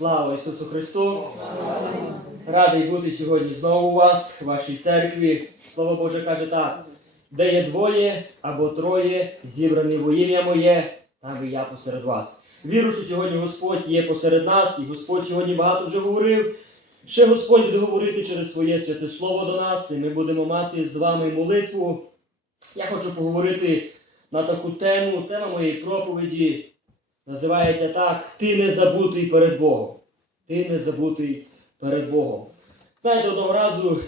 Слава Ісусу Христу! Радий бути сьогодні знову у вас, в вашій церкві. Слово Боже каже так: де є двоє або троє, зібрані во ім'я моє, там і я посеред вас. Вірю, що сьогодні Господь є посеред нас, і Господь сьогодні багато вже говорив. Ще Господь буде говорити через своє святе слово до нас, і ми будемо мати з вами молитву. Я хочу поговорити на таку тему. Тема моєї проповіді називається так: Ти не забутий перед Богом. Ти не забутий перед Богом. Знаєте, одного разу в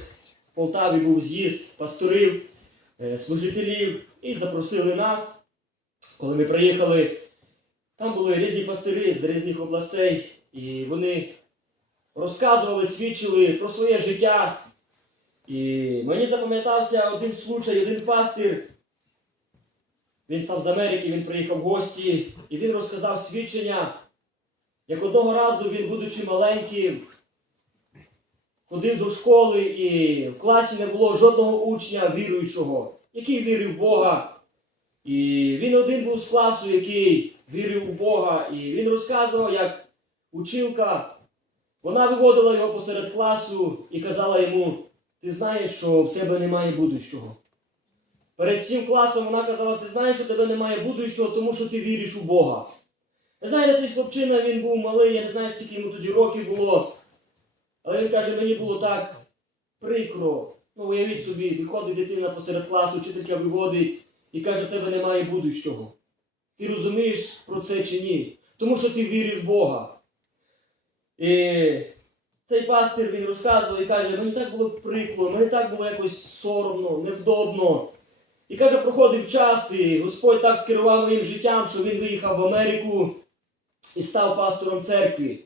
Полтаві був з'їзд пасторів, е, служителів, і запросили нас. Коли ми приїхали, там були різні пастирі з різних областей, і вони розказували, свідчили про своє життя. І мені запам'ятався один случай, один пастир. Він сам з Америки, він приїхав в гості, і він розказав свідчення, як одного разу він, будучи маленьким, ходив до школи і в класі не було жодного учня віруючого, який вірив в Бога. І він один був з класу, який вірив у Бога. І він розказував, як училка, вона виводила його посеред класу і казала йому: ти знаєш, що в тебе немає будущого. Перед цим класом вона казала, ти знаєш, що тебе немає будущого, тому що ти віриш у Бога. Знаєте, цей хлопчина, він був малий, я не знаю, скільки йому тоді років було. Але він каже, мені було так прикро. Ну, уявіть собі, виходить дитина посеред класу, вчителька виводить і каже, тебе немає будущого. Ти розумієш про це чи ні? Тому що ти віриш в Бога. І цей пастир він розказував і каже, мені так було прикро, мені так було якось соромно, невдобно. І каже, проходив час, і Господь так скерував моїм життям, що він виїхав в Америку і став пастором церкви.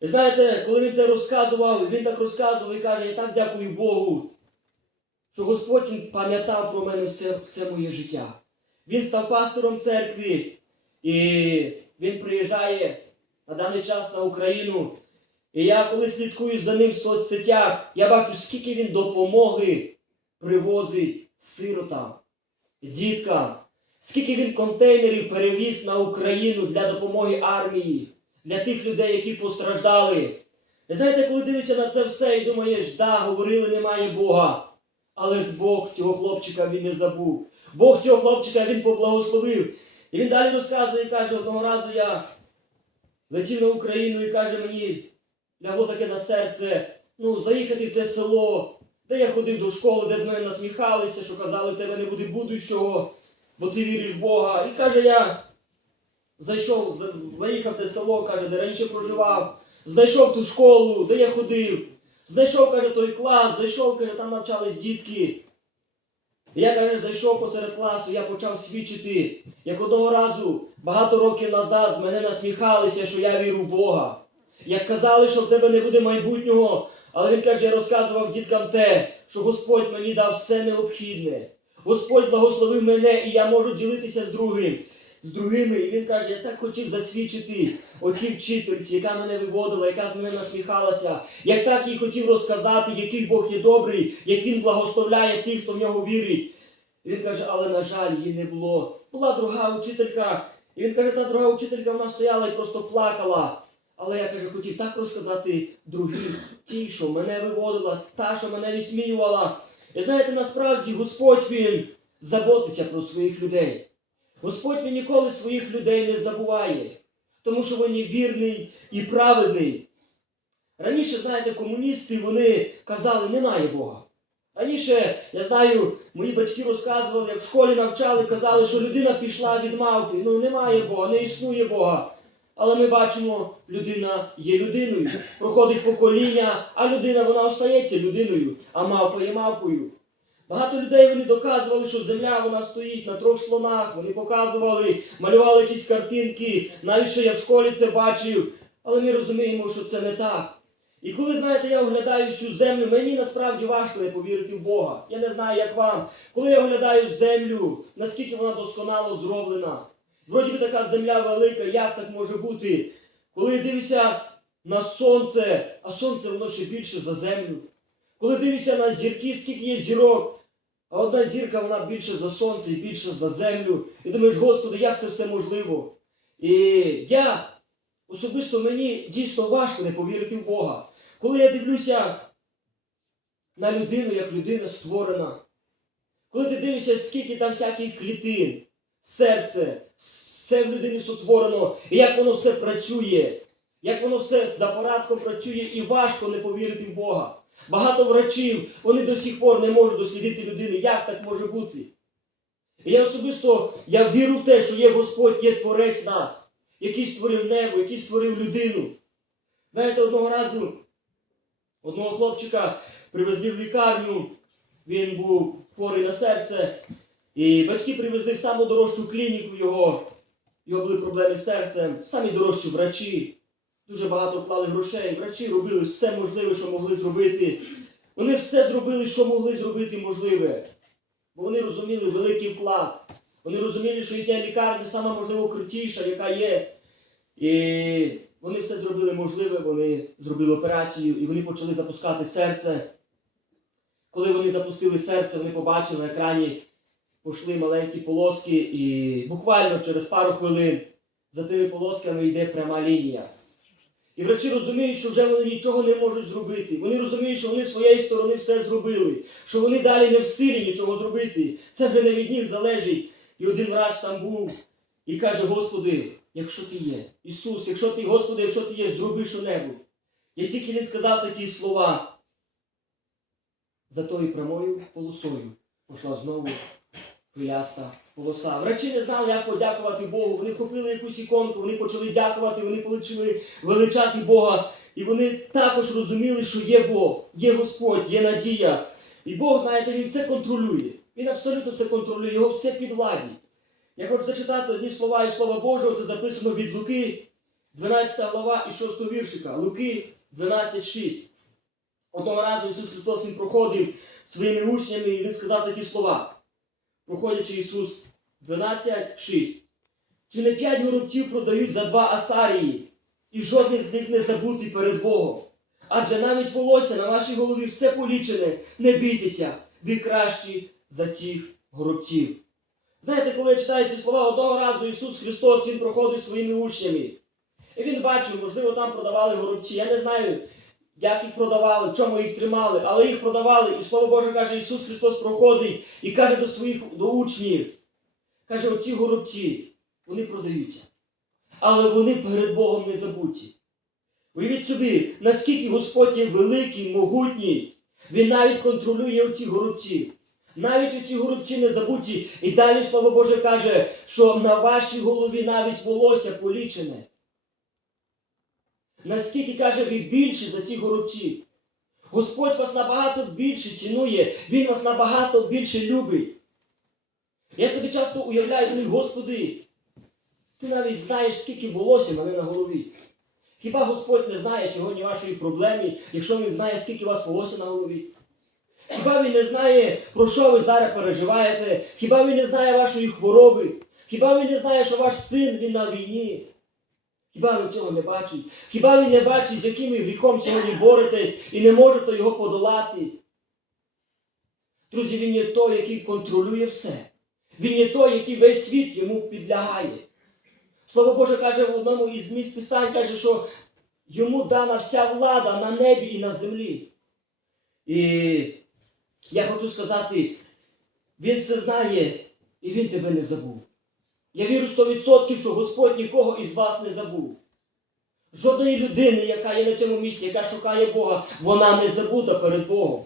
І знаєте, коли він це розказував, він так розказував і каже, я так дякую Богу, що Господь пам'ятав про мене все, все моє життя. Він став пастором церкви, і він приїжджає на даний час на Україну. І я коли слідкую за ним в соцсетях, я бачу, скільки він допомоги привозить сиротам, діткам, скільки він контейнерів перевіз на Україну для допомоги армії, для тих людей, які постраждали. Знаєте, коли дивишся на це все і думаєш, да, говорили, немає Бога. Але з Бог цього хлопчика він не забув. Бог цього хлопчика він поблагословив. І він далі розказує і каже, одного разу я летів на Україну і каже мені, лягло таке на серце, ну, заїхати в те село, де я ходив до школи, де з мене насміхалися, що казали, тебе не буде будущого, бо ти віриш в Бога. І каже, я зайшов, за- заїхав те село, каже, де раніше проживав, знайшов ту школу, де я ходив, знайшов, каже, той клас, зайшов, каже, там навчались дітки. Я, каже, зайшов посеред класу, я почав свідчити, як одного разу, багато років назад, з мене насміхалися, що я вірю в Бога. Як казали, що в тебе не буде майбутнього, але він каже, я розказував діткам те, що Господь мені дав все необхідне. Господь благословив мене, і я можу ділитися з другим, з другими. І він каже, я так хотів засвідчити оцій вчительці, яка мене виводила, яка з мене насміхалася. Я так їй хотів розказати, який Бог є добрий, як він благословляє тих, хто в нього вірить. І він каже, але на жаль, її не було. Була друга учителька. І він каже, та друга учителька вона стояла і просто плакала. Але я каже, хотів так розказати другим, ті, що мене виводила, та, що мене висміювала. І знаєте, насправді Господь Він заботиться про своїх людей. Господь Він ніколи своїх людей не забуває, тому що він вірний і праведний. Раніше, знаєте, комуністи вони казали, немає Бога. Раніше, я знаю, мої батьки розказували, як в школі навчали, казали, що людина пішла від мавпи. Ну немає Бога, не існує Бога. Але ми бачимо, людина є людиною. Проходить покоління, а людина вона остається людиною, а мавпа є мавпою. Багато людей вони доказували, що земля вона стоїть на трьох слонах. Вони показували, малювали якісь картинки. Навіть що я в школі це бачив. Але ми розуміємо, що це не так. І коли, знаєте, я оглядаю цю землю, мені насправді важко не повірити в Бога. Я не знаю, як вам. Коли я оглядаю землю, наскільки вона досконало зроблена. Вроді така земля велика, як так може бути? Коли я дивлюся на сонце, а сонце воно ще більше за землю. Коли дивишся на зірки, скільки є зірок, а одна зірка вона більше за сонце і більше за землю. І думаєш, Господи, як це все можливо? І я особисто мені дійсно важко не повірити в Бога. Коли я дивлюся на людину, як людина створена, коли ти дивишся, скільки там всяких клітин, серце, все в людині сотворено, і як воно все працює, як воно все за порядком працює, і важко не повірити в Бога. Багато врачів, вони до сих пор не можуть дослідити людини, як так може бути. І я особисто я вірю в те, що є Господь, є Творець нас, який створив небо, який створив людину. Знаєте, одного разу одного хлопчика привезли в лікарню, він був хворий на серце, і батьки привезли в саму дорожчу клініку його. Його були проблеми з серцем, самі дорожчі врачі. Дуже багато вклали грошей. Врачі робили все можливе, що могли зробити. Вони все зробили, що могли зробити можливе. Бо вони розуміли великий вклад. Вони розуміли, що їхня лікарня сама можливо крутіша, яка є. І вони все зробили можливе, вони зробили операцію і вони почали запускати серце. Коли вони запустили серце, вони побачили на екрані, пішли маленькі полоски, і буквально через пару хвилин за тими полосками йде пряма лінія. І врачі розуміють, що вже вони нічого не можуть зробити. Вони розуміють, що вони з своєї сторони все зробили, що вони далі не в силі нічого зробити. Це вже не від них залежить. І один врач там був і каже: Господи, якщо ти є, Ісус, якщо ти, Господи, якщо ти є, зроби що-небудь. Я тільки не сказав такі слова. За тою прямою полосою пішла знову хвиляста полоса. Врачі не знали, як подякувати Богу. Вони вхопили якусь іконку, вони почали дякувати, вони почали величати Бога. І вони також розуміли, що є Бог, є Господь, є надія. І Бог, знаєте, Він все контролює. Він абсолютно все контролює, його все під владі. Я хочу зачитати одні слова із Слова Божого, це записано від Луки, 12 глава і 6 віршика. Луки 12.6. Одного разу Ісус Христос Він проходив своїми учнями і Він сказав такі слова. Проходячи Ісус 12.6. Чи не п'ять горобців продають за два асарії, і жодний з них не забутий перед Богом? Адже навіть волосся на вашій голові все полічене, не бійтеся, ви кращі за цих горобців. Знаєте, коли я читаю ці слова, одного разу Ісус Христос Він проходив своїми учнями. І він бачив, можливо, там продавали горобці. Я не знаю, як їх продавали, чому їх тримали, але їх продавали. І Слово Боже каже, Ісус Христос проходить і каже до своїх до учнів. Каже, оці горобці, вони продаються. Але вони перед Богом не забуті. Уявіть собі, наскільки Господь є великий, могутній, Він навіть контролює оці горобці. Навіть оці горобці не забуті. І далі Слово Боже каже, що на вашій голові навіть волосся полічене. Наскільки каже, ви більші за ці горобці. Господь вас набагато більше цінує, Він вас набагато більше любить. Я собі часто уявляю, думаю, Господи, ти навіть знаєш, скільки волосся мене на голові. Хіба Господь не знає сьогодні вашої проблеми, якщо Він знає, скільки у вас волосся на голові? Хіба він не знає, про що ви зараз переживаєте? Хіба він не знає вашої хвороби? Хіба він не знає, що ваш син він на війні? Хіба він цього не бачить? Хіба він не бачить, з яким ви гріхом сьогодні боретесь і не можете його подолати? Друзі, він є той, який контролює все. Він є той, який весь світ йому підлягає. Слово Боже каже в одному із місць Писань, каже, що йому дана вся влада на небі і на землі. І я хочу сказати, він це знає і він тебе не забув. Я вірю 100%, що Господь нікого із вас не забув. Жодної людини, яка є на цьому місці, яка шукає Бога, вона не забута перед Богом.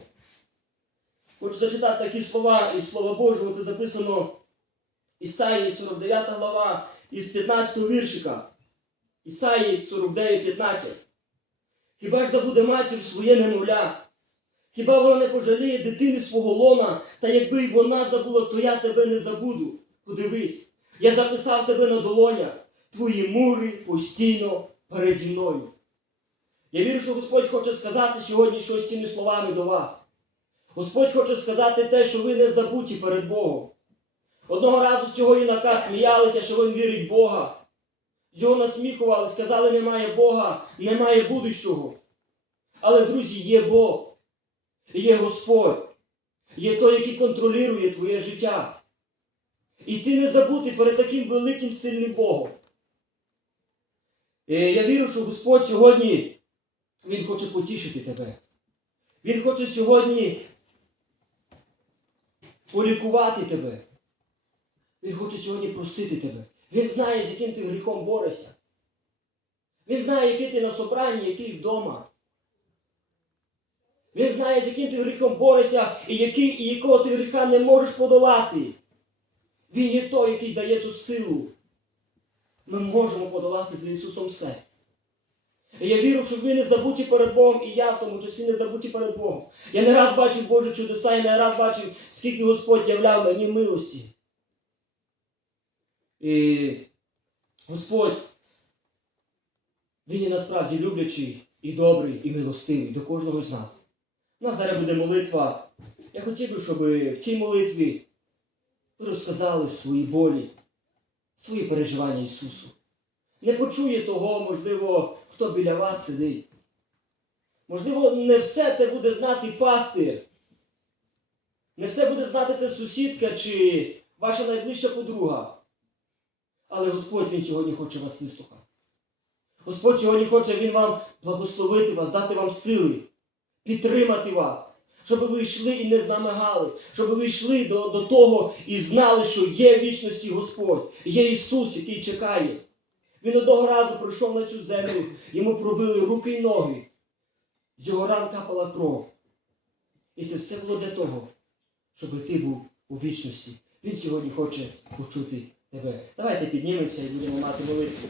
Хочу зачитати такі слова із Слова Божого, це записано Ісаїї 49 глава із 15 віршика. Ісаї 49, 15. Хіба ж забуде матір своє немовля? Хіба вона не пожаліє дитини свого лона, та якби й вона забула, то я тебе не забуду. Подивись, я записав тебе на долонях, твої мури постійно переді мною. Я вірю, що Господь хоче сказати сьогодні щось цими словами до вас. Господь хоче сказати те, що ви не забуті перед Богом. Одного разу з цього юнака сміялися, що він вірить в Бога. Його насміхували, сказали, немає Бога, немає будущого. Але, друзі, є Бог, є Господь, є той, який контролює твоє життя. І ти не забути перед таким великим сильним Богом. Е, Я вірю, що Господь сьогодні Він хоче потішити тебе. Він хоче сьогодні полікувати тебе. Він хоче сьогодні простити тебе. Він знає, з яким ти гріхом борешся. Він знає, який ти на собранні, який вдома. Він знає, з яким ти гріхом борешся і, який, і якого ти гріха не можеш подолати. Він є той, який дає ту силу. Ми можемо подолати з Ісусом все. І я вірю, що ви не забуті перед Богом, і я в тому числі не забуті перед Богом. Я не раз бачив Божі чудеса, і не раз бачив, скільки Господь являв мені милості. І Господь, Він є насправді люблячий і добрий, і милостивий до кожного з нас. У нас зараз буде молитва. Я хотів би, щоб в цій молитві розказали свої болі, свої переживання Ісусу. Не почує того, можливо, хто біля вас сидить. Можливо, не все те буде знати пастир. Не все буде знати це сусідка чи ваша найближча подруга. Але Господь Він сьогодні хоче вас вислухати. Господь сьогодні хоче Він вам благословити вас, дати вам сили, підтримати вас, щоб ви йшли і не знамагали, щоб ви йшли до, до того і знали, що є вічності Господь, є Ісус, який чекає. Він одного разу прийшов на цю землю, йому пробили руки й ноги. З його ран капала кров. І це все було для того, щоб ти був у вічності. Він сьогодні хоче почути тебе. Давайте піднімемося і будемо мати молитву.